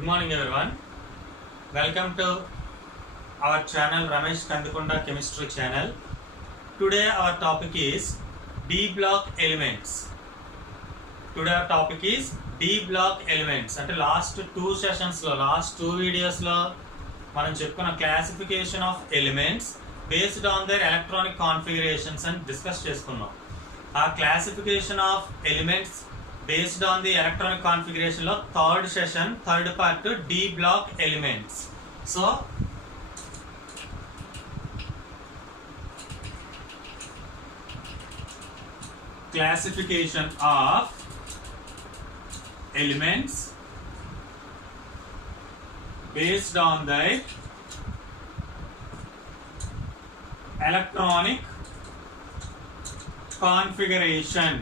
Good morning everyone. Welcome to our channel Ramesh Kandikonda Chemistry channel. Today our topic is D block elements. Today our topic is D block elements. అంటే last two sessions లో last two videos లో మనం చెప్పుకున్న classification of elements based on their electronic configurations and discuss చేసుకున్నాం. ఆ classification of elements based on the electronic configuration lo third session third part D block elements. So classification of elements based on the electronic configuration.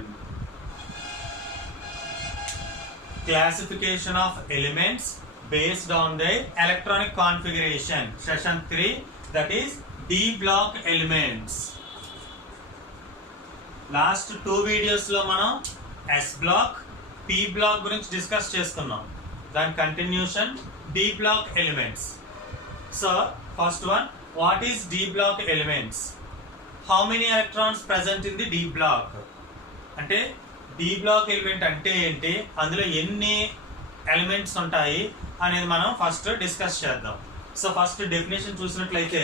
Classification of elements based on the electronic configuration. Session 3, that is D block elements. Last two videos lo manam S block, P block gurinchi discuss cheskunnam. Then continuation D block elements. So first one, what is D block elements? How many electrons present in the D block? Ante D block element అంటే ఏంటి, అందులో ఎన్ని elements ఉంటాయి అనేది మనం first discuss చేద్దాం. So first definition చూసినట్లయితే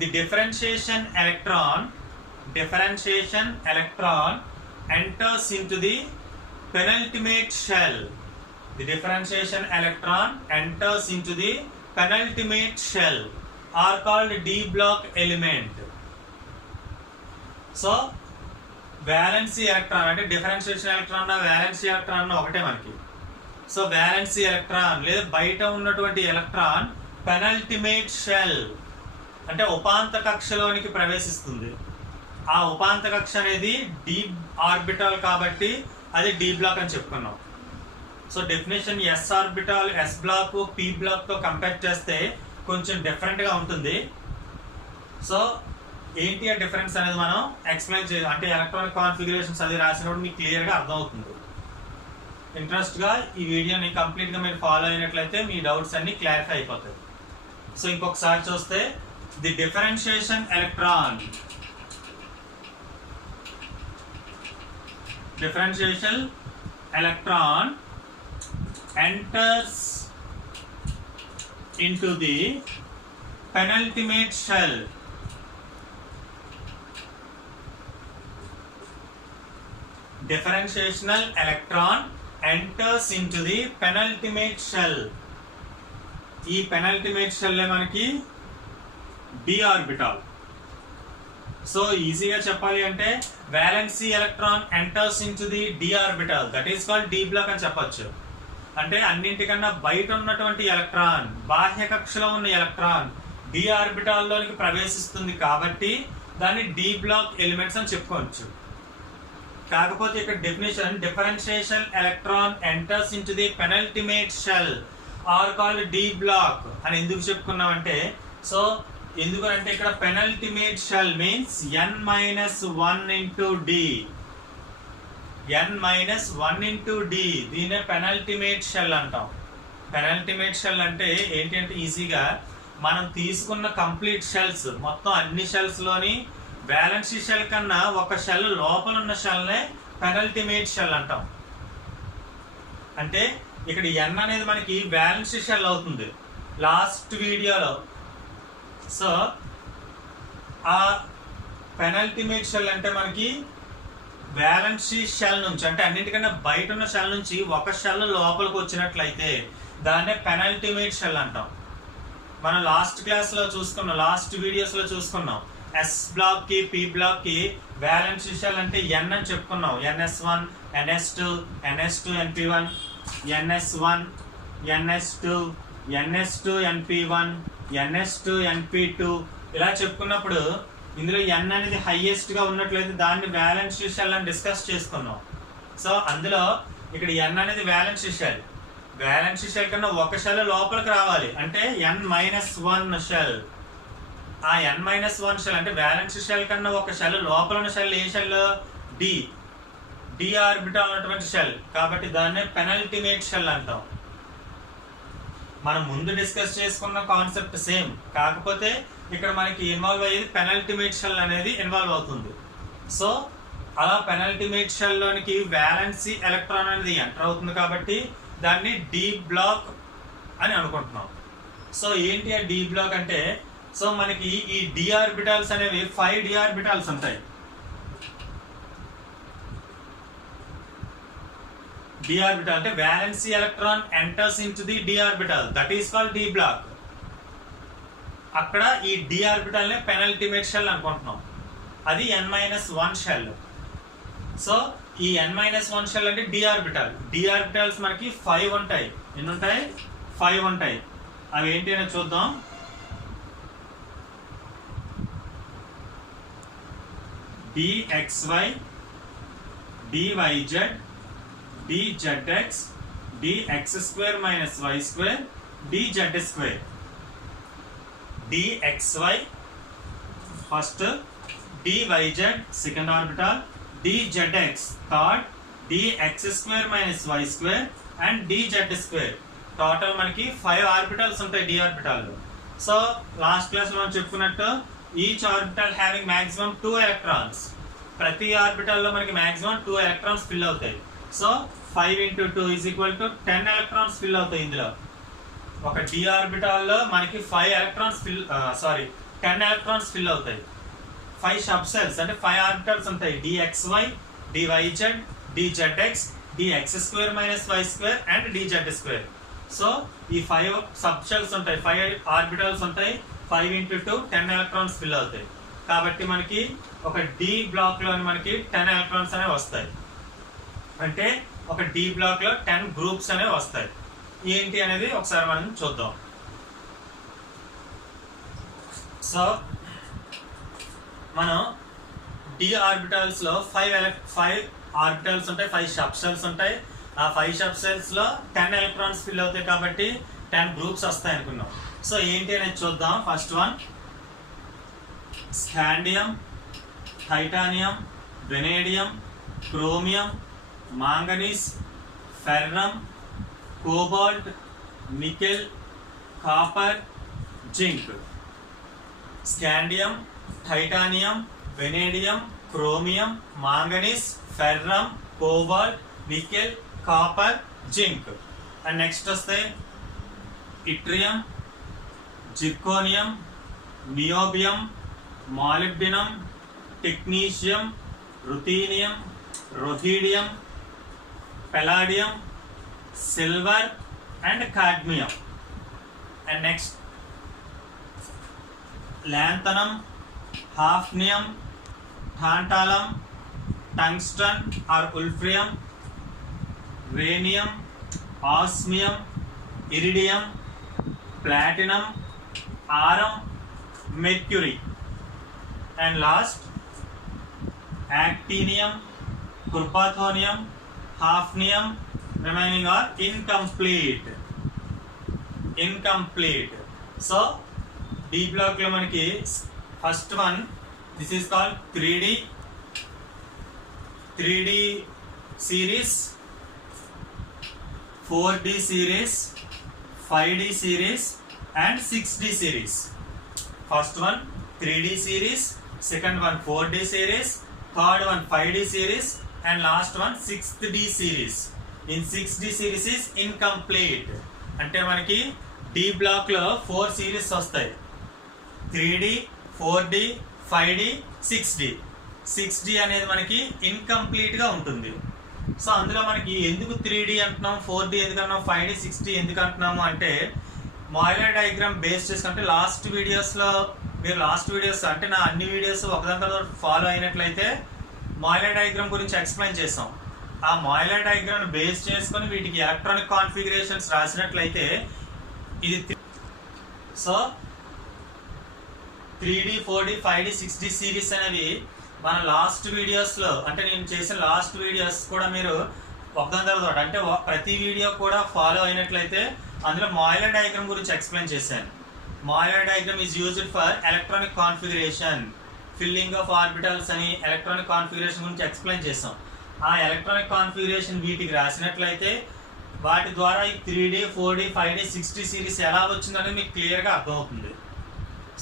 the differentiation electron enters into the penultimate shell. The differentiation electron enters into the penultimate shell are called D block element. So valency electron అంటే డిఫరెన్షియేషన్ ఎలక్ట్రాన్ వ్యాలెన్సీ ఎలక్ట్రాన్ ఒకటే మనకి. So valency electron లేదా బయట ఉన్నటువంటి electron penultimate shell అంటే ఉపాంత కక్షలోనికి ప్రవేశిస్తుంది. ఆ ఉపాంత కక్ష అనేది D ఆర్బిటాల్ కాబట్టి అది D బ్లాక్ అని చెప్పుకున్నాం. So definition S orbital S block P block తో కంపేర్ చేస్తే కొంచెం డిఫరెంట్ గా ఉంటుంది. సో ఏంటి ఆ డిఫరెన్స్ అనేది మనం ఎక్స్ప్లెయిన్ చేయాలి. అంటే ఎలక్ట్రానిక్ కాన్ఫిగరేషన్స్ అది రాసినప్పుడు మీకు క్లియర్ గా అర్థమవుతుంది. ఇంట్రెస్ట్ గా ఈ వీడియోని కంప్లీట్ గా మీరు ఫాలో అయినట్లయితే మీ డౌట్స్ అన్ని క్లారిఫై అయిపోతాయి. సో ఇంకొకసారి చూస్తే the differentiation electron enters into the penultimate shell. Differentiational electron enters into the penultimate shell. ఈ penultimate shell మనకి D ఆర్బిటాల్. సో ఈజీగా చెప్పాలి అంటే valency electron enters into the D orbital, that is called D block అని చెప్పొచ్చు. అంటే అన్నింటికన్నా బయట ఉన్నటువంటి ఎలక్ట్రాన్, బాహ్య కక్షలో ఉన్న ఎలక్ట్రాన్ D ఆర్బిటాల్ లోనికి ప్రవేశిస్తుంది కాబట్టి దాన్ని D బ్లాక్ ఎలిమెంట్స్ అని చెప్పుకోవచ్చు. కాకపోతే ఇక్కడ definition differentiation electron enters into the penultimate shell are called D block అని ఎందుకు చెప్పుకున్నామంటే, సో ఎందుకంటే ఇక్కడ penultimate shell means n-1 into D. n-1 into D దీనే పెనల్టిమేట్ షెల్ అంటాం. పెనల్టిమేట్ షెల్ అంటే ఏంటి అంటే ఈజీగా మనం తీసుకున్న కంప్లీట్ షెల్స్ మొత్తం అన్ని షెల్స్ లోని బ్యాలెన్సీ షెల్ కన్నా ఒక షెల్ లోపల ఉన్న షెల్ నే పెనల్టిమేట్ షెల్ అంటాం. అంటే ఇక్కడ n అనేది మనకి బ్యాలెన్సీ షెల్ అవుతుంది లాస్ట్ వీడియోలో. సో ఆ పెనల్టిమేట్ షెల్ అంటే మనకి బ్యాలెన్సీ షెల్ నుంచి అంటే అన్నింటికన్నా బయట ఉన్న షెల్ నుంచి ఒక షెల్ లోపలికి వచ్చినట్లయితే దాన్నే పెనల్టిమేట్ షెల్ అంటాం. మనం లాస్ట్ క్లాస్ లో చూసుకున్నాం, లాస్ట్ వీడియోస్ లో చూసుకున్నాం. S బ్లాక్ కి P బ్లాక్ కి వ్యాలెన్సీ షెల్ అంటే N అని చెప్పుకున్నాం. NS1, NS2, NS2, NP1, NS1, NS2, NS2, NP1, NS2, NP2 ఇలా చెప్పుకున్నప్పుడు ఇందులో N అనేది హైయెస్ట్ గా ఉన్నట్లయితే దాన్ని వ్యాలెన్సీ షెల్ అని డిస్కస్ చేసుకున్నాం. సో అందులో ఇక్కడ N అనేది వ్యాలెన్సీ షెల్. వ్యాలెన్సీ షెల్ కన్నా ఒక షెల్ లోపలికి రావాలి అంటే N-1 షెల్. ఆ n-1 షెల్ అంటే వ్యాలెన్సీ షెల్ కన్నా ఒక షెల్ లోపల ఉన్న షెల్ ఏ షెల్ D ఆర్బిటాల్ ఉన్నటువంటి షెల్ కాబట్టి దాన్నే పెనల్టిమేట్ షెల్ అంటాం. మనం ముందు డిస్కస్ చేసుకున్న కాన్సెప్ట్ సేమ్, కాకపోతే ఇక్కడ మనకి ఇన్వాల్వ్ అయ్యేది పెనల్టిమేట్ షెల్ అనేది ఇన్వాల్వ్ అవుతుంది. సో అలా పెనల్టిమేట్ షెల్ లోనికి వ్యాలెన్సీ ఎలక్ట్రాన్ అనేది ఎంటర్ అవుతుంది కాబట్టి దాన్ని డి బ్లాక్ అని అనుకుంటున్నాం. సో ఏంటి ఆ డి బ్లాక్ అంటే, సో మనకి ఈ డి ఆర్బిటాల్స్ అనేవి 5 డి ఆర్బిటాల్స్ ఉంటాయి. డి ఆర్బిటాల్ అంటే valency electron enters into the D orbital, that is called D block. అక్కడ ఈ డి ఆర్బిటాల్ నే పెనల్టిమేట్ షెల్ అనుకుంటున్నాం. అది n-1 షెల్. సో ఈ n-1 షెల్ అంటే డి ఆర్బిటాల్. డి ఆర్బిటాల్స్ మనకి 5 ఉంటాయి. ఎన్ని ఉంటాయి? 5 ఉంటాయి. అవి ఏంటి అని చూద్దాం. dxy, dyz, dzx, dx square minus y square, dz square. dxy first, dyz second orbital, dzx third, dx square minus y square and dz square. Total మనకి 5 ఆర్బిటల్స్ ఉంటాయి D orbital. So last class లో మనం చెప్పుకున్నట్టు each orbital having maximum 2 electrons. ప్రతి orbital లో మనకి maximum 2 electrons fill అవుతాయి. So 5 into 2 is equal to 10 electrons fill అవుతాయి. ఇందులో ఒక డి ఆర్బిటాల్ లో మనకి 10 ఎలక్ట్రాన్స్ ఫిల్ అవుతాయి. 5 సబ్ సెల్స్ అంటే 5 ఆర్బిటల్స్ ఉంటాయి. dxy, dyz, dzx, dx square minus y square and dz square. So ఈ 5 సబ్ షెల్స్ ఉంటాయి, 5 ఆర్బిటల్స్ ఉంటాయి. 5 into 2 10 ఎలక్ట్రాన్స్ ఫిల్ అవుతాయి. కాబట్టి మనకి ఒక డి బ్లాక్ లో మనకి 10 ఎలక్ట్రాన్స్ అనేవి వస్తాయి. అంటే ఒక డి బ్లాక్ లో 10 గ్రూప్స్ అనేవి వస్తాయి. ఏంటి అనేది ఒకసారి మనం చూద్దాం. సో మనం డి ఆర్బిటల్స్ లో 5 ఆర్బిటల్స్ ఉంటాయి, 5 సబ్ షెల్స్ ఉంటాయి. ఆ 5 సబ్ షెల్స్ లో 10 ఎలక్ట్రాన్స్ ఫిల్ అవుతాయి కాబట్టి 10 గ్రూప్స్ వస్తాయి అనుకున్నాం. సో ఏంటి అనేది చూద్దాం. First one scandium, titanium, vanadium, chromium, manganese, ferrum, cobalt, nickel, copper, zinc. Scandium, titanium, vanadium, chromium, manganese, ferrum, cobalt, nickel, copper, zinc. And next వస్తే yttrium, zirconium, niobium, molybdenum, technetium, ruthenium, rhodium, palladium, silver and cadmium. And next lanthanum, hafnium, tantalum, tungsten or wolfram, rhenium, osmium, iridium, platinum, aurum, mercury. And last actinium, kurchatovium, hafnium, remaining are incomplete. So D block లో మనకి first one this is called 3D series, 4D series, 5D series and 6D series. First one 3D series, second one 4D series, third one 5D series and last one 6D series. In 6D series is incomplete. అంటే మనకి D block లో 4 series వస్తాయి. 3D, 4D, 5D, 6D. 6D అనేది మనకి incomplete గా ఉంటుంది. So అందులో మనకి ఎందుకు 3D అంటున్నాం, 4D ఎందుకు అంటున్నాం, 5D, 6D ఎందుకు అంటున్నాము అంటే మాయిలర్ డయాగ్రామ్ బేస్ చేసుకుంటే లాస్ట్ వీడియోస్ అంటే నా అన్ని వీడియోస్ ఒకదాని తర్వాత ఫాలో అయినట్లయితే మాయిలర్ డయాగ్రామ్ గురించి ఎక్స్ప్లెయిన్ చేసాం. ఆ మాయిలర్ డయాగ్రామ్ బేస్ చేసుకొని వీటికి ఎలక్ట్రానిక్ కాన్ఫిగరేషన్స్ రాసినట్లయితే ఇది so 3D, 4D, 5D, 6D series అనేవి మన లాస్ట్ వీడియోస్ లో అంటే నేను చేసిన లాస్ట్ వీడియోస్ కూడా మీరు ఒకదాని తర్వాత అంటే ప్రతి వీడియో కూడా ఫాలో అయినట్లయితే అందులో మాయిలర్ డయాగ్రామ్ గురించి ఎక్స్ప్లెయిన్ చేశాను. Mollier diagram is used for electronic configuration, filling of orbitals అని ఎలక్ట్రానిక్ కాన్ఫిగరేషన్ గురించి ఎక్స్ప్లెయిన్ చేసాం. ఆ ఎలక్ట్రానిక్ కాన్ఫిగరేషన్ వీటికి రాసినట్లయితే వాటి ద్వారా ఈ 3D 4D 5D 6D series ఎలా వచ్చిందనేది మీకు క్లియర్గా అర్థమవుతుంది.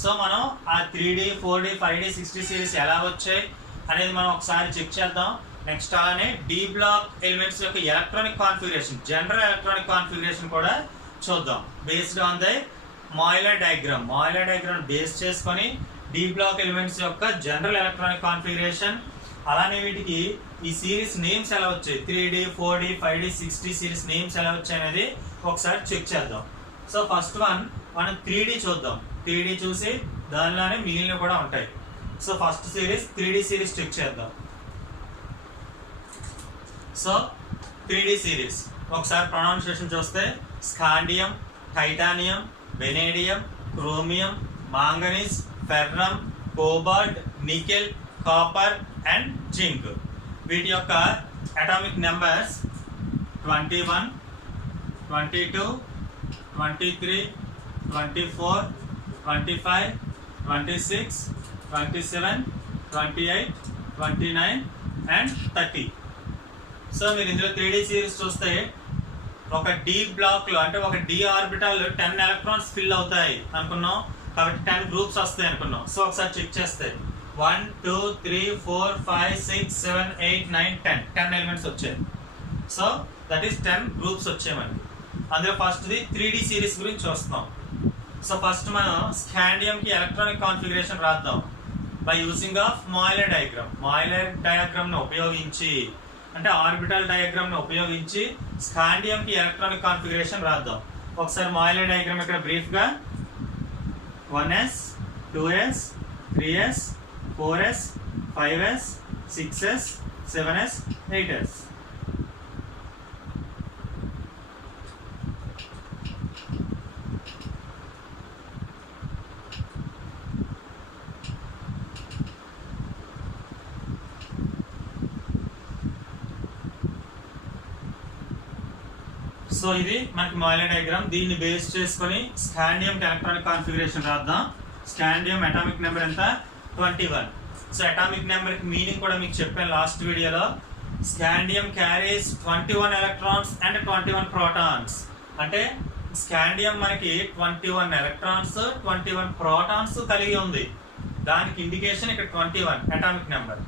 సో మనం ఆ 3D 4D 5D 6D series ఎలా వచ్చాయి అనేది మనం ఒకసారి చెక్ చేద్దాం. నెక్స్ట్ అలానే డి బ్లాక్ ఎలిమెంట్స్ యొక్క electronic configuration, general electronic configuration కూడా చూద్దాం. Based on the Mollier diagram base చేసుకొని డి బ్లాక్ ఎలిమెంట్స్ యొక్క జనరల్ ఎలక్ట్రానిక్ కాన్ఫిగరేషన్, అలానే వీటికి ఈ సిరీస్ నేమ్స్ ఎలా వచ్చాయి, 3D 4D 5D 6D series names ఎలా వచ్చాయి అనేది ఒకసారి చెక్ చేద్దాం. సో ఫస్ట్ వన్ మనం 3D చూద్దాం. 3D చూసి దానిలోనే మిగిలినవి కూడా ఉంటాయి. So first series 3D series check చేద్దాం. సో 3D సిరీస్ ఒకసారి ప్రొనౌన్సియేషన్ చూస్తే scandium, titanium, vanadium, chromium, manganese, ferrum, cobalt, nickel, copper and zinc. వీటి యొక్క అటామిక్ నెంబర్స్ 21, 22, 23, 24, 25, 26, 27, 28, 29 అండ్ 30. సో మీరు ఇందులో 3D సిరీస్ చూస్తే ఒక డి బ్లాక్ లో అంటే ఒక డి ఆర్బిటాల్ 10 ఎలక్ట్రాన్స్ ఫిల్ అవుతాయి అనుకున్నాం, కాబట్టి 10 గ్రూప్స్ వస్తాయి అనుకున్నాం. సో ఒకసారి చెక్ చేస్తే 1 2 3 4 5 6 7 8 9 10 ఎలిమెంట్స్ వచ్చాయి. సో దట్ ఈస్ 10 గ్రూప్స్ వచ్చాయి మనకి. అందులో ఫస్ట్ది 3D సిరీస్ గురించి చూస్తున్నాం. సో ఫస్ట్ మనం స్కాండియం కి ఎలక్ట్రానిక్ కాన్ఫిగరేషన్ రాద్దాం by using of Mollier diagram ను ఉపయోగించి, అంటే ఆర్బిటల్ డయాగ్రామ్ ను ఉపయోగించి స్కాండియం కి ఎలక్ట్రానిక్ కాన్ఫిగరేషన్ రాద్దాం. ఒకసారి మాయిలర్ డయాగ్రామ్ ఇక్కడ బ్రీఫ్ గా 1s 2s 3s 4s 5s 6s 7s 8s. So ఇది మనకి మాయిలర్ డయాగ్రామ్. దీన్ని బేస్ చేసుకొని స్కాండియం ఎలక్ట్రానిక్ కాన్ఫిగరేషన్ రాద్దాం. స్కాండియం అటామిక్ నెంబర్ ఎంత, 21. సో అటామిక్ నెంబర్ కి మీనింగ్ కూడా మీకు చెప్పాను లాస్ట్ వీడియోలో. Scandium carries 21 electrons and 21 protons. అంటే స్కాండియం మనకి 21 ఎలక్ట్రాన్స్ 21 ప్రోటాన్స్ కలిగి ఉంది. దానికి ఇండికేషన్ ఇక్కడ 21 అటామిక్ నెంబర్.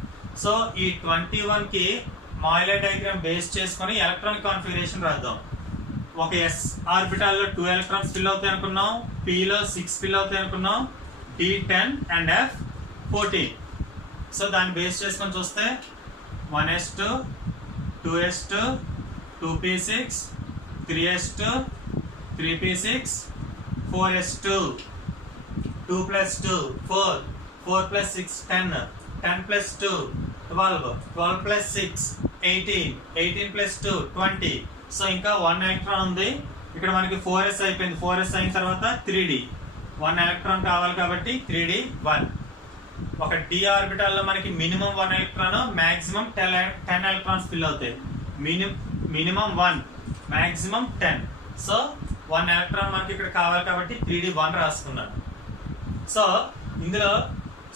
సో ఈ 21 కి మాయిలర్ డయాగ్రామ్ బేస్ చేసుకొని ఎలక్ట్రానిక్ కాన్ఫిగరేషన్ రాద్దాం. ఒక ఎస్ ఆర్బిటాల్ లో 2 ఎలక్ట్రాన్స్ ఫిల్ అవుతాయి అనుకున్నాం, పి లో 6 ఫిల్ అవుతాయి అనుకున్నాం, డి 10 అండ్ ఎఫ్ 14. సో దాన్ని బేస్ చేసుకొని చూస్తే 1s2 2s2 2p6 3s2 3p6 4s2 2 plus 2 4 4 plus 6 10 10 plus 2 12 12 plus 6 18 18 plus 2 20. So ఇంకా 1 ఎలక్ట్రాన్ ఉంది ఇక్కడ మనకి. 4s అయిపోయింది. 4s అయిన తర్వాత 3d 1 ఎలక్ట్రాన్ కావాలి కాబట్టి 3d 1. ఒక డి ఆర్బిటాల్ లో మనకి minimum 1 electron, maximum 10 electrons fill అవుతాయి. Minimum 1, maximum 10. సో 1 ఎలక్ట్రాన్ మనకి ఇక్కడ కావాలి కాబట్టి 3d 1 రాసుకున్నాను. సో ఇందులో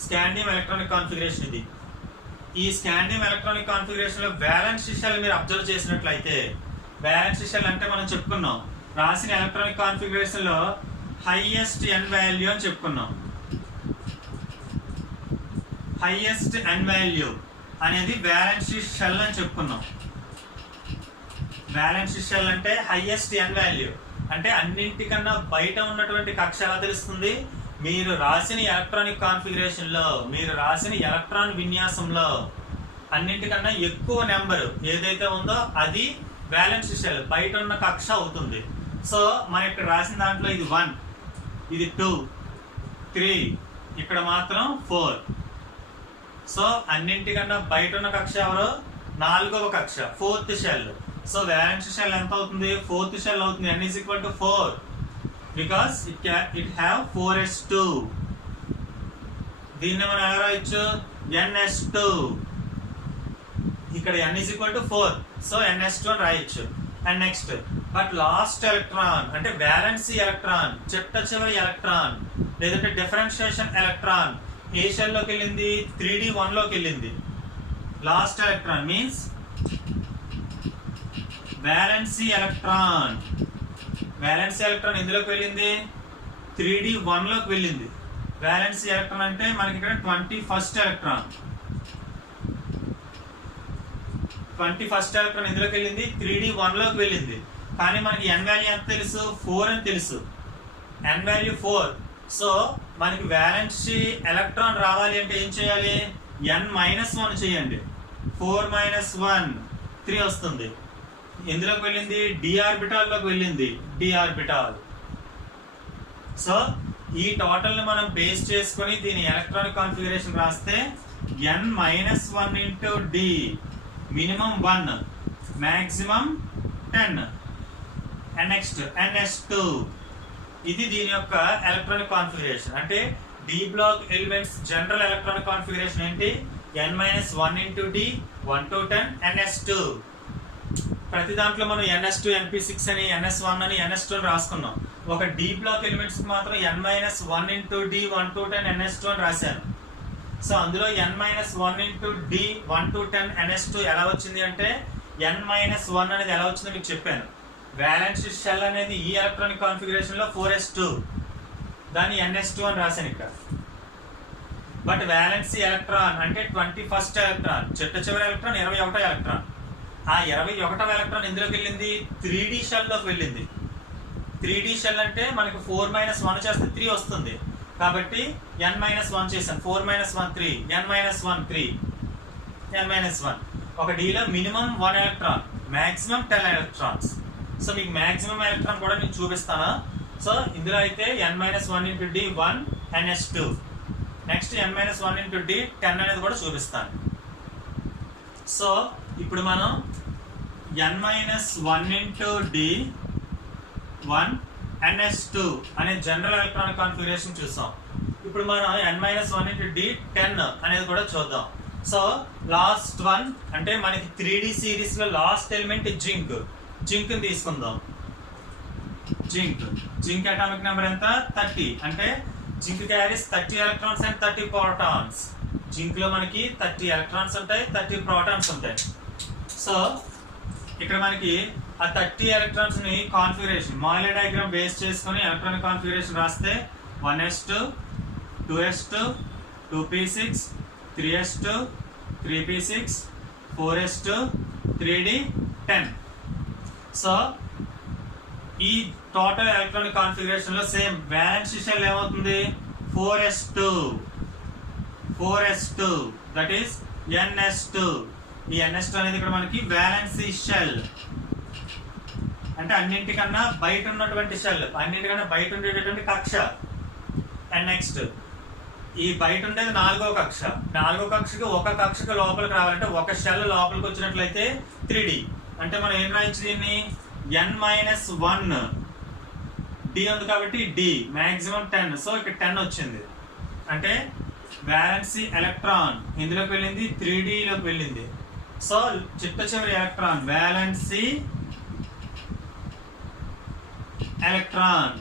స్కాండియం ఎలక్ట్రానిక్ కాన్ఫిగరేషన్ ఇది. ఈ స్కాండియం ఎలక్ట్రానిక్ కాన్ఫిగరేషన్ లో వ్యాలెన్స్ షెల్ మీరు అబ్జర్వ్ చేసినట్లయితే, వ్యాలెన్స్ షెల్ అంటే మనం చెప్పుకున్నాం రాసిన ఎలక్ట్రానిక్ కాన్ఫిగరేషన్ లో హైయెస్ట్ n వాల్యూ అని చెప్పుకున్నాం. హైయెస్ట్ n వాల్యూ అనేది వ్యాలెన్స్ షెల్ అని చెప్పుకున్నాం. వ్యాలెన్స్ షెల్ అంటే హైయెస్ట్ n వాల్యూ అంటే అన్నింటికన్నా బయట ఉన్నటువంటి కక్ష ఎలా తెలుస్తుంది, మీరు రాసిన ఎలక్ట్రానిక్ కాన్ఫిగరేషన్ లో, మీరు రాసిన ఎలక్ట్రాన్ విన్యాసంలో అన్నింటికన్నా ఎక్కువ నెంబర్ ఏదైతే ఉందో అది వ్యాలెన్స్ షెల్, బయట ఉన్న కక్ష అవుతుంది. సో మనం ఇక్కడ రాసిన దాంట్లో ఇది 1, ఇది 2, 3, ఇక్కడ మాత్రం 4. సో అన్నింటికన్నా బయట ఉన్న కక్ష ఎవరు, 4వ కక్ష, 4th shell. So violence shell ఎంత అవుతుంది, 4th షెల్ అవుతుంది. n is equal to 4 because it have 4s2. దీన్ని మనం ఎలా రాయొచ్చు, ns2. ఇక్కడ n is equal to 4, so ns2 అని రాయొచ్చు. And next but last electron అంటే వ్యాలెన్సీ ఎలక్ట్రాన్, చిట్ట చివరి ఎలక్ట్రాన్ లేదంటే డిఫరెన్షియేషన్ ఎలక్ట్రాన్ ఏ షెల్ లోకి వెళ్ళింది, 3d 1 లోకి వెళ్ళింది. Last electron means valency electron. Valency electron ఎందులోకి వెళ్ళింది? 3D1 లోకి వెళ్ళింది. వ్యాలెన్సీ ఎలక్ట్రాన్ అంటే మనకి ఇక్కడ 21st ఎలక్ట్రాన్. 21st ఎలక్ట్రాన్ ఎందులోకి వెళ్ళింది? 3D1 లోకి వెళ్ళింది. కానీ మనకి n వాల్యూ ఎంత తెలుసు? 4 అని తెలుసు. n value 4. సో మనకి వ్యాలెన్సీ ఎలక్ట్రాన్ రావాలి అంటే ఏం చేయాలి? n-1 చేయండి. 4 - 1 3 వస్తుంది. ఎందులోకి వెళ్ళింది? d ఆర్బిటాల్ లోకి వెళ్ళింది. d orbital. సో ఈ టోటల్ ని మనం బేస్ చేసుకొని దీని ఎలక్ట్రానిక్ కాన్ఫిగరేషన్ రాస్తే n-1 into d, minimum 1, maximum 10. And next ns2. ఇది దీని యొక్క ఎలక్ట్రానిక్ కాన్ఫిగరేషన్. అంటే D block elements general electronic configuration ఏంటి? n-1 into d 1 to 10 ns2. ప్రతి దాంట్లో మనం ns2 np6 అని ns1 అని ns2 అని రాసుకున్నాం. ఒక డి బ్లాక్ ఎలిమెంట్స్ మాత్రం n-1 into d 1 to 10 ns2 అని రాశాను. సో అందులో n-1 into d 1 to 10 ns2 ఎలా వచ్చింది అంటే n-1 అనేది ఎలా వచ్చిందో మీకు చెప్పాను. వ్యాలెన్స్ షెల్ అనేది ఈ ఎలక్ట్రానిక్ కాన్ఫిగరేషన్ లో 4s2, దాన్ని ns2 అని రాశాను ఇక్కడ. బట్ వ్యాలెన్సీ ఎలక్ట్రాన్ అంటే 21st ఎలక్ట్రాన్, చిట్ట చివరి ఎలక్ట్రాన్ 21వ ఎలక్ట్రాన్. ఆ 21వ ఎలక్ట్రాన్ ఎందులోకి వెళ్ళింది? 3D షెల్ లోకి వెళ్ళింది. 3D షెల్ అంటే మనకి 4 - 1 చేస్తే 3 వస్తుంది. కాబట్టి n-1 చేశాను. 4 - 1 3, n-1 3, n-1. ఒక డీలో minimum 1 electron, maximum 10 electrons. So మీకు మాక్సిమం ఎలక్ట్రాన్ కూడా నేను చూపిస్తాను. సో ఇందులో అయితే n-1 into d 1 ns2, next n-1 into d 10 అనేది కూడా చూపిస్తాను. సో ఇప్పుడు మనం n-1 into d 1 ns2 అనే జనరల్ ఎలక్ట్రానిక్ కాన్ఫిగరేషన్ చూసాం. ఇప్పుడు మనం n-1 into d 10 అనేది కూడా చూద్దాం. సో లాస్ట్ వన్ అంటే మనకి 3D సిరీస్ లో లాస్ట్ ఎలిమెంట్ జింక్. జింక్ తీసుకుందాం. జింక్ అటామిక్ నెంబర్ ఎంత? 30. అంటే zinc carries 30 electrons and 30 protons. Zinc లో మనకి 30 ఎలక్ట్రాన్స్ ఉంటాయి, 30 ప్రోటాన్స్ ఉంటాయి. సో ఇక్కడ మనకి ఆ 30 ఎలక్ట్రాన్స్ ని కాన్ఫిగరేషన్ మాయిలే డయాగ్రామ్ బేస్ చేసుకొని ఎలక్ట్రానిక్ కాన్ఫిగరేషన్ రాస్తే 1s2 2s2 2p6 3s2 3p6 4s2 3d 10. So ఈ టోటల్ ఎలక్ట్రానిక్ కాన్ఫిగరేషన్ లో సేమ్ వ్యాలెన్సీ షెల్ ఏమవుతుంది? 4s2 that is ns2. ఈ ns2 అనేది ఇక్కడ మనకి వ్యాలెన్సీ షెల్ అంటే అన్నింటికన్నా బయట ఉన్నటువంటి షెల్, అన్నింటికన్నా బయట ఉండేటటువంటి కక్ష. అండ్ నెక్స్ట్ ఈ బయట ఉండేది 4వ కక్ష. 4వ కక్షకి ఒక కక్షకి లోపలికి రావాలంటే ఒక షెల్ లోపలికి వచ్చినట్లయితే 3D. అంటే మనం ఏం రాయొచ్చు దీన్ని? n-1 d ఉంది కాబట్టి d మాక్సిమం 10. సో ఇక్కడ 10 వచ్చింది. అంటే వ్యాలెన్సీ ఎలక్ట్రాన్ ఇందులోకి వెళ్ళింది, 3D లోకి వెళ్ళింది. సో చిట్ట చివరి ఎలక్ట్రాన్ వ్యాలెన్సీ ఎలక్ట్రాన్,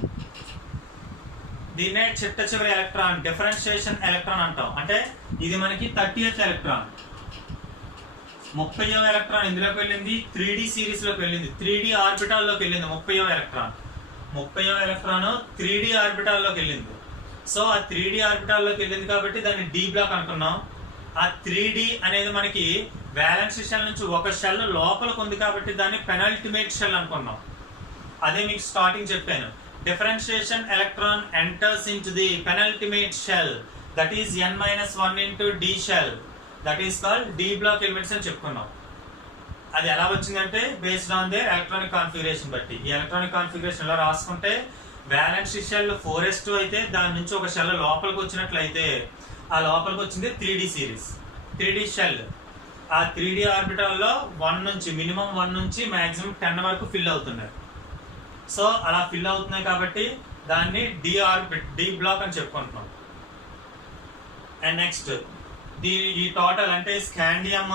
దీన్నే చిట్ట చివరి ఎలక్ట్రాన్ డిఫరెన్షియేషన్ ఎలక్ట్రాన్ అంటాం. అంటే ఇది మనకి 30th ఎలక్ట్రాన్. 30వ ఎలక్ట్రాన్ ఇందులోకి వెళ్ళింది, 3D సిరీస్ లోకి వెళ్ళింది, 3D ఆర్బిటాల్ లోకి వెళ్ళింది. 30వ ఎలక్ట్రాన్ 3D ఆర్బిటాల్ లోకి వెళ్ళింది. సో ఆ 3D ఆర్బిటాల్ లోకి వెళ్ళింది కాబట్టి దాన్ని డి బ్లాక్ అనుకున్నాం. ఆ 3D అనేది మనకి వ్యాలెన్సీ షెల్ నుంచి ఒక షెల్ లోపలికి ఉంది కాబట్టి దాన్ని పెనల్టిమేట్ షెల్ అనుకున్నాం. అదే మీకు స్టార్టింగ్ చెప్పాను. Differentiation electron enters into the penultimate shell, that is n-1 into d shell, that is called D block elements అని చెప్పుకున్నాం. అది ఎలా వచ్చిందంటే based on their electronic configuration బట్టి. ఈ ఎలక్ట్రానిక్ కాన్ఫిగరేషన్ ఎలా రాసుకుంటే వ్యాలెన్సీ షెల్ 4s2 అయితే దాని నుంచి ఒక షెల్ లోపలికి వచ్చినట్లయితే ఆ లోపలికి వచ్చింది 3D సిరీస్, 3D షెల్. ఆ 3D ఆర్బిటాల్లో 1 నుంచి మినిమం 1 నుంచి మాక్సిమం 10 వరకు ఫిల్ అవుతున్నాయి. సో అలా ఫిల్ అవుతున్నాయి కాబట్టి దాన్ని డి బ్లాక్ అని చెప్పుకుంటున్నాం. అండ్ నెక్స్ట్ ఈ టోటల్ అంటే స్కాండియం,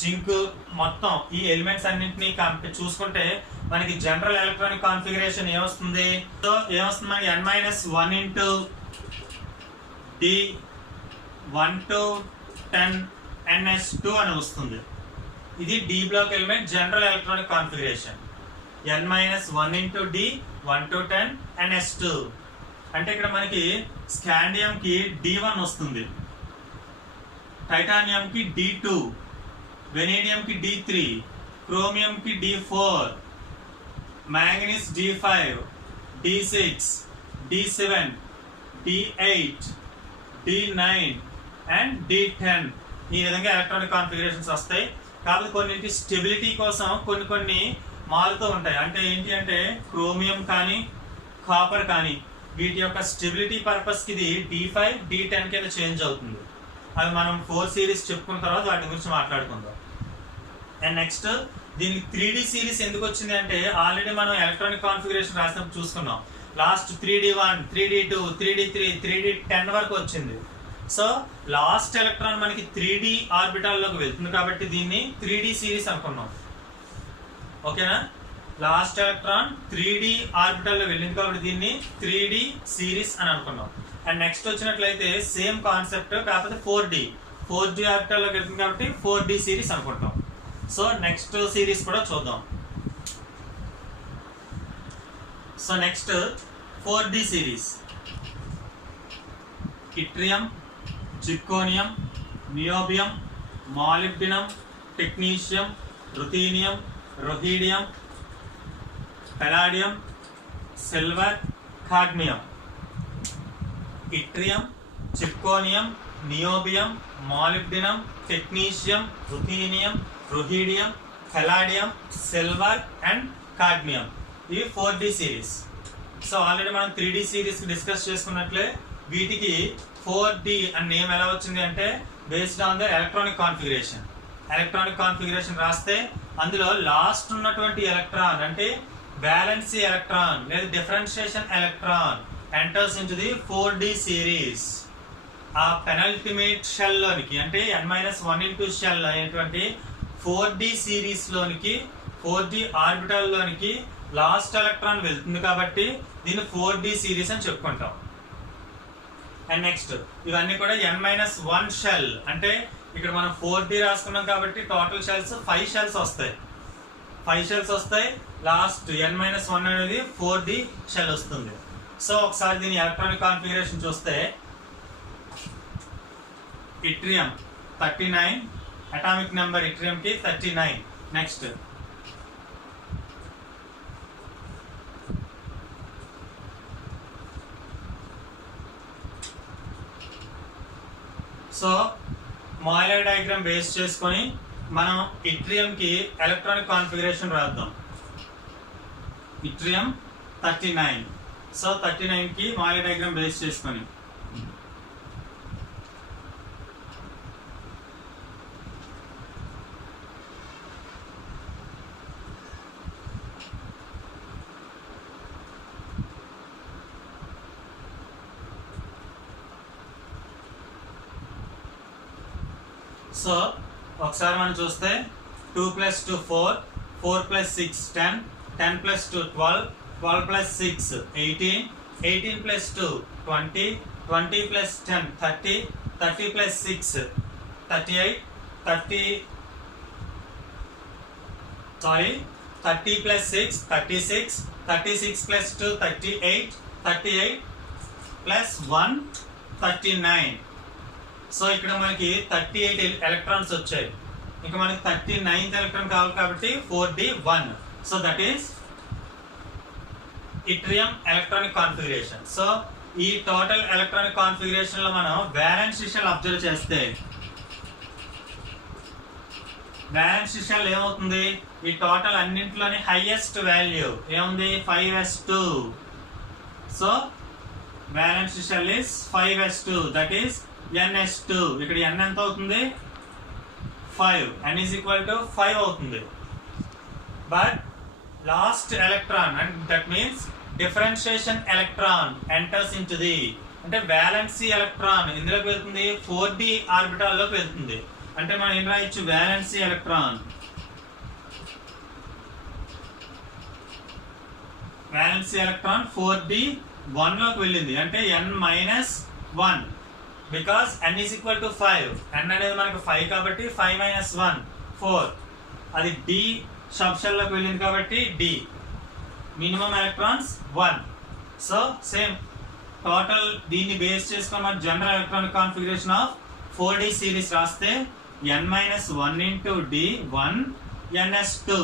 జింక్ మొత్తం ఈ ఎలిమెంట్స్ అన్నింటినీ చూసుకుంటే మనకి జనరల్ ఎలక్ట్రానిక్ కాన్ఫిగరేషన్ ఏమొస్తుంది? సో ఏమొస్తుంది మనకి n-1 into d 1 to 10 ns2 అని వస్తుంది. ఇది D block element general electronic configuration. n-1 into d 1 to 10 and s2 అంటే ఇక్కడ మనకి స్కాండియం కి d1 వస్తుంది, టైటానియం కి d2, వెనేడియం కి d3, క్రోమియం కి d4, manganese d5, d6, d7, d8, d9 and d10. ఈ విధంగా ఎలక్ట్రానిక్ కాన్ఫిగరేషన్స్ వస్తాయి. కాబట్టి కొన్నింటి స్టెబిలిటీ కోసం కొన్ని మారుతూ ఉంటాయి. అంటే ఏంటి అంటే క్రోమియం కానీ కాపర్ కానీ వీటి యొక్క స్టెబిలిటీ పర్పస్ కి ఇది d5 d10 కింద చేంజ్ అవుతుంది. అది మనం 4 సిరీస్ చెప్పుకున్న తర్వాత వాటి గురించి మాట్లాడుకుందాం. అండ్ నెక్స్ట్ దీనికి 3D సిరీస్ ఎందుకు వచ్చింది అంటే ఆల్రెడీ మనం ఎలక్ట్రానిక్ కాన్ఫిగరేషన్ రాసినప్పుడు చూసుకున్నాం. Last 3D1, 3D2, 3D3, 3D10 వరకు వచ్చింది. సో లాస్ట్ ఎలక్ట్రాన్ మనకి 3D ఆర్బిటాల్లోకి వెళ్తుంది కాబట్టి దీన్ని 3D సిరీస్ అనుకున్నాం. ఓకేనా, లాస్ట్ ఎలక్ట్రాన్ 3D ఆర్బిటల్ లో వెళ్ళింది కాబట్టి దీన్ని 3D సిరీస్ అని అనుకున్నాం. అండ్ నెక్స్ట్ వచ్చినట్లయితే సేమ్ కాన్సెప్ట్ కాకపోతే 4D ఆర్బిటల్ లోకి వెళ్తుంది కాబట్టి 4D సిరీస్ అనుకుంటాం. సో నెక్స్ట్ సిరీస్ కూడా చూద్దాం. So next 4D series yttrium, zirconium, niobium, molybdenum, technetium, ruthenium, rhodium, palladium, silver, cadmium. Yttrium, zirconium, niobium, molybdenum, technetium, ruthenium, rhodium, palladium, silver and cadmium. ఇవి 4D series. So already మనం 3D series discuss చేసుకున్నట్లే వీటికి 4D అని name ఎలా వచ్చింది అంటే based on the electronic configuration. Electronic configuration రాస్తే అందులో last ఉన్నటువంటి ఎలక్ట్రాన్ అంటే బ్యాలెన్సీ ఎలక్ట్రాన్ లేదా differentiation electron enters into the 4D series. ఆ పెనల్టిమేట్ షెల్ లోనికి అంటే n-1 into షెల్ అయినటువంటి 4D సిరీస్ లోనికి 4D ఆర్బిటల్ లోనికి లాస్ట్ ఎలక్ట్రాన్ వెళ్తుంది కాబట్టి దీన్ని 4D సిరీస్ అని చెప్పుకుంటాం. అండ్ నెక్స్ట్ ఇవన్నీ కూడా n-1 షెల్ అంటే ఇక్కడ మనం 4D రాసుకున్నాం కాబట్టి టోటల్ షెల్స్ 5 షెల్స్ వస్తాయి. 5 షెల్స్ వస్తాయి. లాస్ట్ n-1 అనేది 4D షెల్ వస్తుంది. సో ఒకసారి దీని ఎలక్ట్రానిక్ కాన్ఫిగరేషన్ చూస్తే ఇట్రియం 39, అటామిక్ నెంబర్ ఇట్రియం కి 39. Next so Mollier diagram base చేసుకొని మనం ఇట్రియం కి ఎలక్ట్రానిక్ కాన్ఫిగరేషన్ రాద్దాం. ఇట్రియం 39. సో 39 కి మాయిలర్ డయాగ్రామ్ బేస్ చేసుకొని సో ఒకసారి మనం చూస్తే 2 + 2 4, 4 + 6 10, 10 + 2 12, 12 + 6 18, 18 + 2 20, 20 + 10 30, 30 + 6 38, 30 + 6 36, 36 + 2 38, 38 + 1 39. సో ఇక్కడ మనకి 38 ఎలక్ట్రాన్స్ వచ్చాయి. ఇంకా మనకి 39th ఎలక్ట్రాన్ కావాలి కాబట్టి 4D1. So that is yttrium electronic configuration. So ఈ టోటల్ ఎలక్ట్రానిక్ కాన్ఫిగరేషన్ లో మనం బ్యాలెన్స్ షెల్ అబ్జర్వ్ చేస్తే బ్యాలెన్స్ షెల్ ఏమవుతుంది, ఈ టోటల్ అన్నింటిలోని హైయెస్ట్ వాల్యూ ఏముంది 5s2. So balance shell is 5s2 that is ns2. ఇక్కడ n ఎంత అవుతుంది 5, n = 5 అవుతుంది. But last electron and that means differentiation electron enters into the అంటే వ్యాలెన్సీ ఎలక్ట్రాన్ ఇందులోకి వెళ్తుంది 4D ఆర్బిటాల్ లోకి వెళ్తుంది. అంటే మనం ఏం రాయొచ్చు వ్యాలెన్సీ ఎలక్ట్రాన్ 4D1 లోకి వెళ్ళింది అంటే n-1 బికాస్ n = 5. n అనేది మనకు 5 కాబట్టి 5 - 1 4. అది డి సబ్ షెల్ లోకి వెళ్ళింది కాబట్టి D, minimum electrons 1. So same total దీన్ని బేస్ చేసుకొని మన general electronic configuration of 4D series రాస్తే n-1 into d 1 ns2.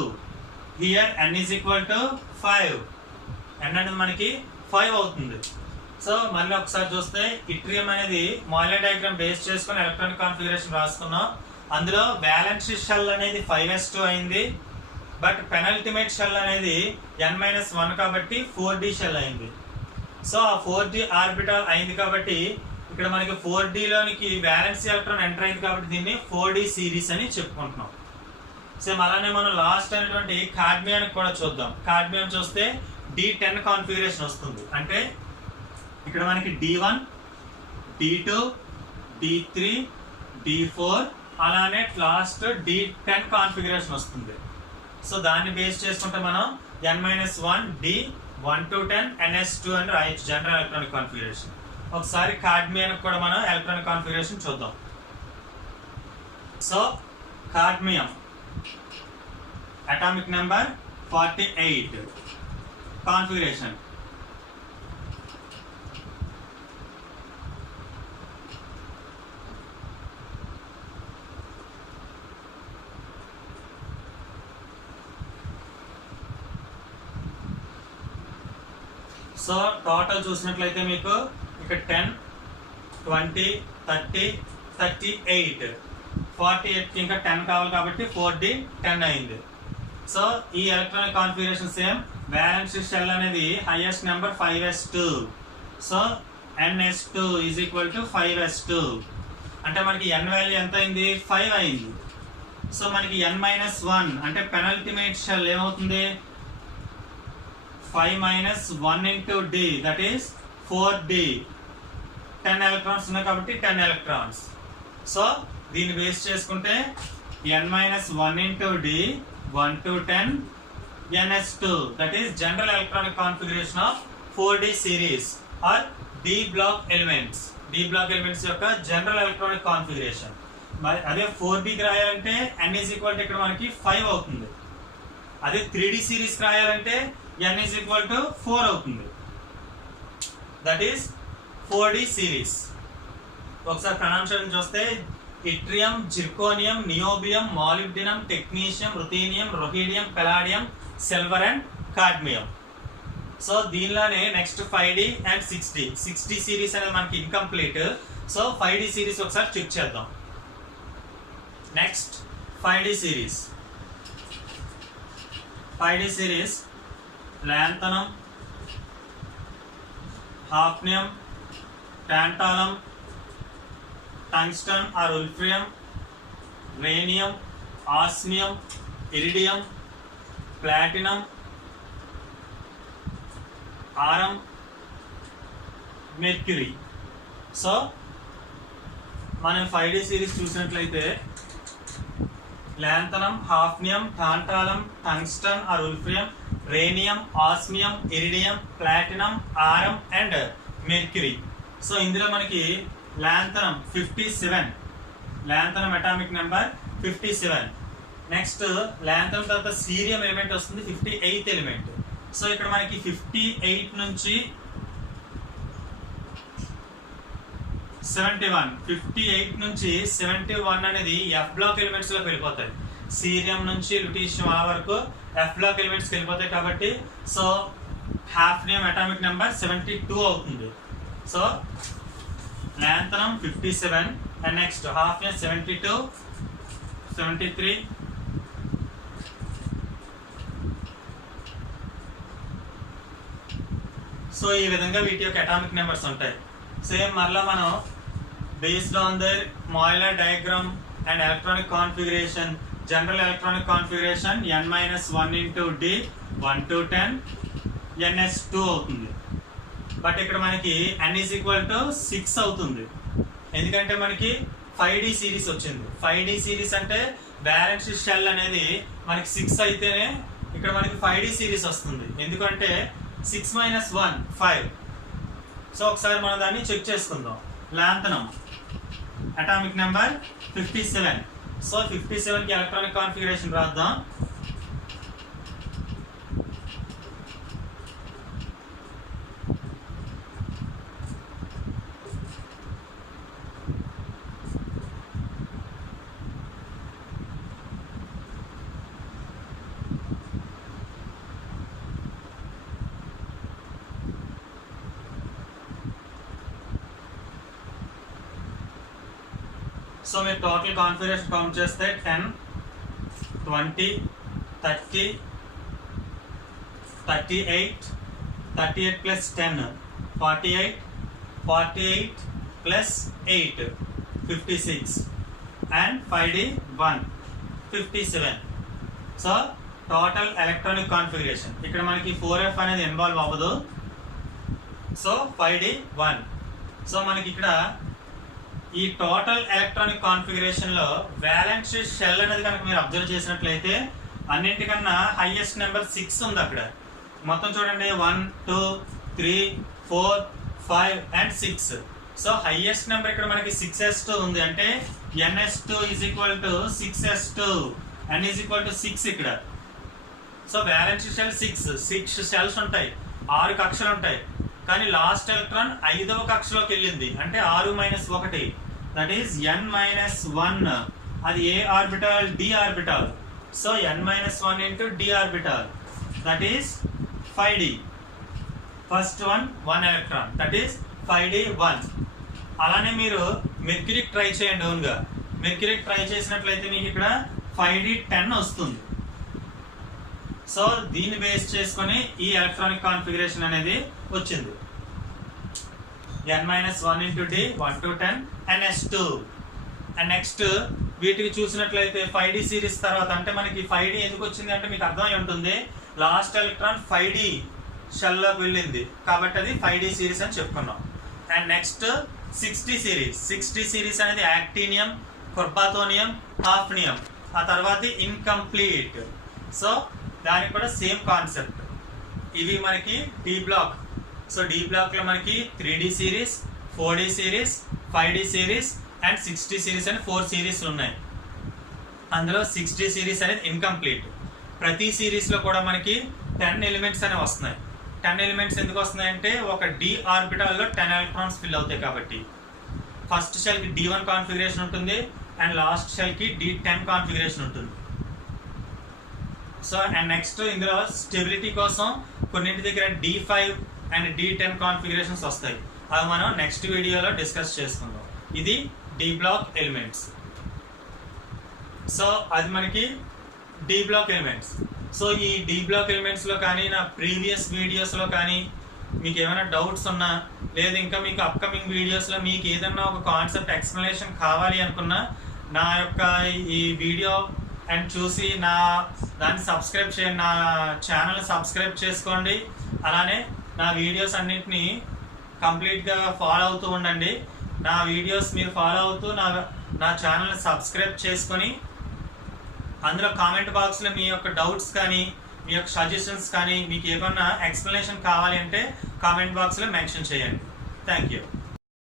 Here n is equal to 5. n అనేది మనకి 5 అవుతుంది. సో మళ్ళీ ఒకసారి చూస్తే ఇట్రియం అనేది మాయిలర్ డయాగ్రామ్ బేస్ చేసుకొని ఎలక్ట్రానిక్ కాన్ఫిగరేషన్ రాసుకున్నాం. అందులో బ్యాలెన్స్ షెల్ అనేది 5s2 అయింది, బట్ పెనల్టిమేట్ షెల్ అనేది n-1 కాబట్టి 4D షెల్ అయింది. సో ఆ 4D ఆర్బిటాల్ అయింది కాబట్టి ఇక్కడ మనకి 4D లోనికి బ్యాలెన్స్ ఎలక్ట్రాన్ ఎంటర్ అయింది కాబట్టి దీన్ని 4D సిరీస్ అని చెప్పుకుంటున్నాం. సేమ్ అలానే మనం లాస్ట్ అయినటువంటి కాడ్మియానికి కూడా చూద్దాం. కాడ్మియం చూస్తే D10 కాన్ఫిగరేషన్ వస్తుంది. అంటే ఇక్కడ మనకి D1, D2, D3, D4 అలానే లాస్ట్ D10 కాన్ఫిగరేషన్ వస్తుంది. సో దాన్ని బేస్ చేసుకుంటే మనం n-1 D 1 to 10 ns2 అని రాయొచ్చు జనరల్ ఎలక్ట్రానిక్ కాన్ఫిగరేషన్. ఒకసారి కాడ్మియానికి కూడా మనం ఎలక్ట్రానిక్ కాన్ఫిగరేషన్ చూద్దాం. So cadmium atomic number 48 configuration. So total చూసినట్లయితే మీకు ఇక్కడ 10, 20, 30, 38, 48 ఇంకా 10 కావాలి కాబట్టి 4D 10 అయింది. సో ఈ electronic configuration same. Valence shell అనేది highest number 5s2. So ns2 is equal to 5s2. అంటే మనకి n వాల్యూ ఎంత అయింది? 5 అయింది. సో మనకి n-1 అంటే పెనల్టిమేట్ షెల్ ఏమవుతుంది? 5 - 1 into d, that is 4D. 10 electrons ఉన్నాయి కాబట్టి 10 ఎలక్ట్రాన్స్. సో దీన్ని బేస్ చేసుకుంటే n-1 into d 1 to 10 ns2, that is general electronic configuration of 4D series or d block elements. d block elements యొక్క general electronic configuration. మరి అదే 4D కి రాయాలంటే n is equal to ఇక్కడ మనకి 5 అవుతుంది. అదే 3D సిరీస్ రాయాలంటే n is equal to 4 అవుతుంది. That is 4D series. ఒకసారి ప్రొనౌన్సియేషన్ చూస్తే yttrium, zirconium, niobium, molybdenum, technetium, ruthenium, rhodium, palladium, silver and cadmium. So దీనిలోనే next 5D and 6D. 6D series అనేది మనకి ఇన్కంప్లీట్. సో 5D సిరీస్ ఒకసారి check చేద్దాం. Next 5D series. 5D series lanthanum, hafnium, tantalum, tungsten or wolfram, rhenium, osmium, iridium, platinum, aurum, mercury. So మనం 5D series చూసినట్లయితే lanthanum, hafnium, tantalum, tungsten or wolfram, rhenium, osmium, iridium, platinum, aurum and mercury. So ఇందులో మనకి lanthanum 57, lanthanum atomic number 57. Next lanthanum తర్వాత cerium element వస్తుంది, 58th element. So ఇక్కడ మనకి 58 నుంచి 71, 58 నుంచి 71 అనేది F బ్లాక్ ఎలిమెంట్స్ లోకి వెళ్ళిపోతాయి. సీరియం నుంచి లుటీషియం ఆ వరకు F బ్లాక్ ఎలిమెంట్స్ వెళ్ళిపోతాయి కాబట్టి సో హాఫ్నియం అటామిక్ నెంబర్ 72 అవుతుంది. So లాంథనం 57 and next hafnium 72, 73, so ఈ విధంగా వీటి యొక్క అటామిక్ నెంబర్స్ ఉంటాయి. సేమ్ మరలా మనం based on the Mollier diagram and electronic configuration, general electronic configuration n-1 into d 1 to 10 ns2 అవుతుంది. బట్ ఇక్కడ మనకి n is equal to 6 అవుతుంది. ఎందుకంటే మనకి 5D సిరీస్ వచ్చింది. 5D సిరీస్ అంటే బ్యాలెన్స్ షెల్ అనేది మనకి 6 అయితేనే ఇక్కడ మనకి 5D సిరీస్ వస్తుంది. ఎందుకంటే 6 - 1 5. సో ఒకసారి మనం దాన్ని చెక్ చేసుకుందాం. లాంథనం అటామిక్ నెంబర్ 57. సో 57 కి ఎలక్ట్రానిక్ కాన్ఫిగరేషన్ రాద్దాం. సో మీరు టోటల్ కాన్ఫిగరేషన్ కౌంట్ చేస్తే 10, 20, 30, 38, 38 plus 10 48, 48 plus 8 56 and 5D 1 57. So total electronic configuration ఇక్కడ మనకి 4F అనేది ఇన్వాల్వ్ అవ్వదు. So 5D 1. సో మనకి ఇక్కడ ఈ టోటల్ ఎలక్ట్రానిక్ కాన్ఫిగరేషన్ లో వ్యాలెన్స్ షెల్ అనేది కనుక మీరు అబ్జర్వ్ చేసినట్లయితే అన్నింటికన్నా హైయెస్ట్ నెంబర్ 6 ఉంది అక్కడ. మొత్తం చూడండి 1 2 3 4 5 అండ్ 6. సో హైయెస్ట్ నెంబర్ ఇక్కడ మనకి 6s2 ఉంది. అంటే ns2 is equal to 6s2, n is equal to 6 ఇక్కడ. సో వ్యాలెన్స్ షెల్ 6 షెల్స్ ఉంటాయి, 6 కక్షలు ఉంటాయి. కానీ లాస్ట్ ఎలక్ట్రాన్ 5వ కక్షలోకి వెళ్ళింది, అంటే 6 minus 1, that is n minus 1. అది ఏ orbital? D orbital. So n minus 1 into D orbital, that is 5D. First one 1 electron, that is 5D 1. అలానే మీరు మెర్క్యూరీకి ట్రై చేయండి ఓన్గా. మెర్క్యూరీకి ట్రై చేసినట్లయితే మీకు ఇక్కడ 5D 10 వస్తుంది. సో దీన్ని బేస్ చేసుకొని ఈ ఎలక్ట్రానిక్ కాన్ఫిగరేషన్ అనేది వచ్చింది. n-1 into d 1 to 10 ns2. And next వీటికి చూసినట్లయితే 5D సిరీస్ తర్వాత, అంటే మనకి 5D ఎందుకు వచ్చింది అంటే మీకు అర్థమై ఉంటుంది, లాస్ట్ ఎలక్ట్రాన్ 5D షెల్లోకి వెళ్ళింది కాబట్టి అది 5D సిరీస్ అని చెప్పుకున్నాం. And next 6D series. 6D series అనేది యాక్టీనియం, కొర్బాతోనియం, హాఫ్నియం, ఆ తర్వాత ఇన్కంప్లీట్. సో దానికి కూడా సేమ్ కాన్సెప్ట్. ఇవి మనకి D block. So D block లో మనకి 3D series, 4D series, 5D series and 6D series అని 4 సిరీస్ ఉన్నాయి. అందులో 6D సిరీస్ అనేది ఇన్కంప్లీట్. ప్రతి సిరీస్ లో కూడా మనకి 10 ఎలిమెంట్స్ అనేవి వస్తున్నాయి. 10 ఎలిమెంట్స్ ఎందుకు వస్తున్నాయి అంటే ఒక డి ఆర్బిటాల్ లో 10 ఎలక్ట్రాన్స్ ఫిల్ అవుతాయి కాబట్టి. ఫస్ట్ షెల్ కి D1 కాన్ఫిగరేషన్ ఉంటుంది అండ్ లాస్ట్ షెల్ కి D10 కాన్ఫిగరేషన్ ఉంటుంది. సో అండ్ నెక్స్ట్ ఇందులో స్టెబిలిటీ కోసం కొన్నింటి దగ్గర D5 అండ్ D10 కాన్ఫిగరేషన్స్ వస్తాయి. అవి మనం నెక్స్ట్ వీడియోలో డిస్కస్ చేసుకుందాం. ఇది డి బ్లాక్ ఎలిమెంట్స్. సో అది మనకి డి బ్లాక్ ఎలిమెంట్స్. సో ఈ డి బ్లాక్ ఎలిమెంట్స్ లో కానీ నా ప్రీవియస్ వీడియోస్ లో కానీ మీకు ఏమైనా డౌట్స్ ఉన్నా, లేదా ఇంకా మీకు అప్కమింగ్ వీడియోస్ లో మీకు ఏదన్నా ఒక కాన్సెప్ట్ ఎక్స్ప్లెనేషన్ కావాలి అనుకున్నా నా యొక్క ఈ వీడియో అండ్ చూసి దాన్ని సబ్స్క్రైబ్ చేయండి, నా ఛానల్ సబ్స్క్రైబ్ చేసుకోండి. అలానే నా వీడియోస్ అన్నింటినీ కంప్లీట్గా ఫాలో అవుతూ ఉండండి. నా వీడియోస్ మీరు ఫాలో అవుతూ నా ఛానల్ని సబ్స్క్రైబ్ చేసుకొని అందులో కామెంట్ బాక్స్లో మీ యొక్క డౌట్స్ కానీ మీ యొక్క సజెషన్స్ కానీ మీకు ఏమన్నా ఎక్స్ప్లెనేషన్ కావాలి అంటే కామెంట్ బాక్స్లో మెన్షన్ చేయండి. Thank you.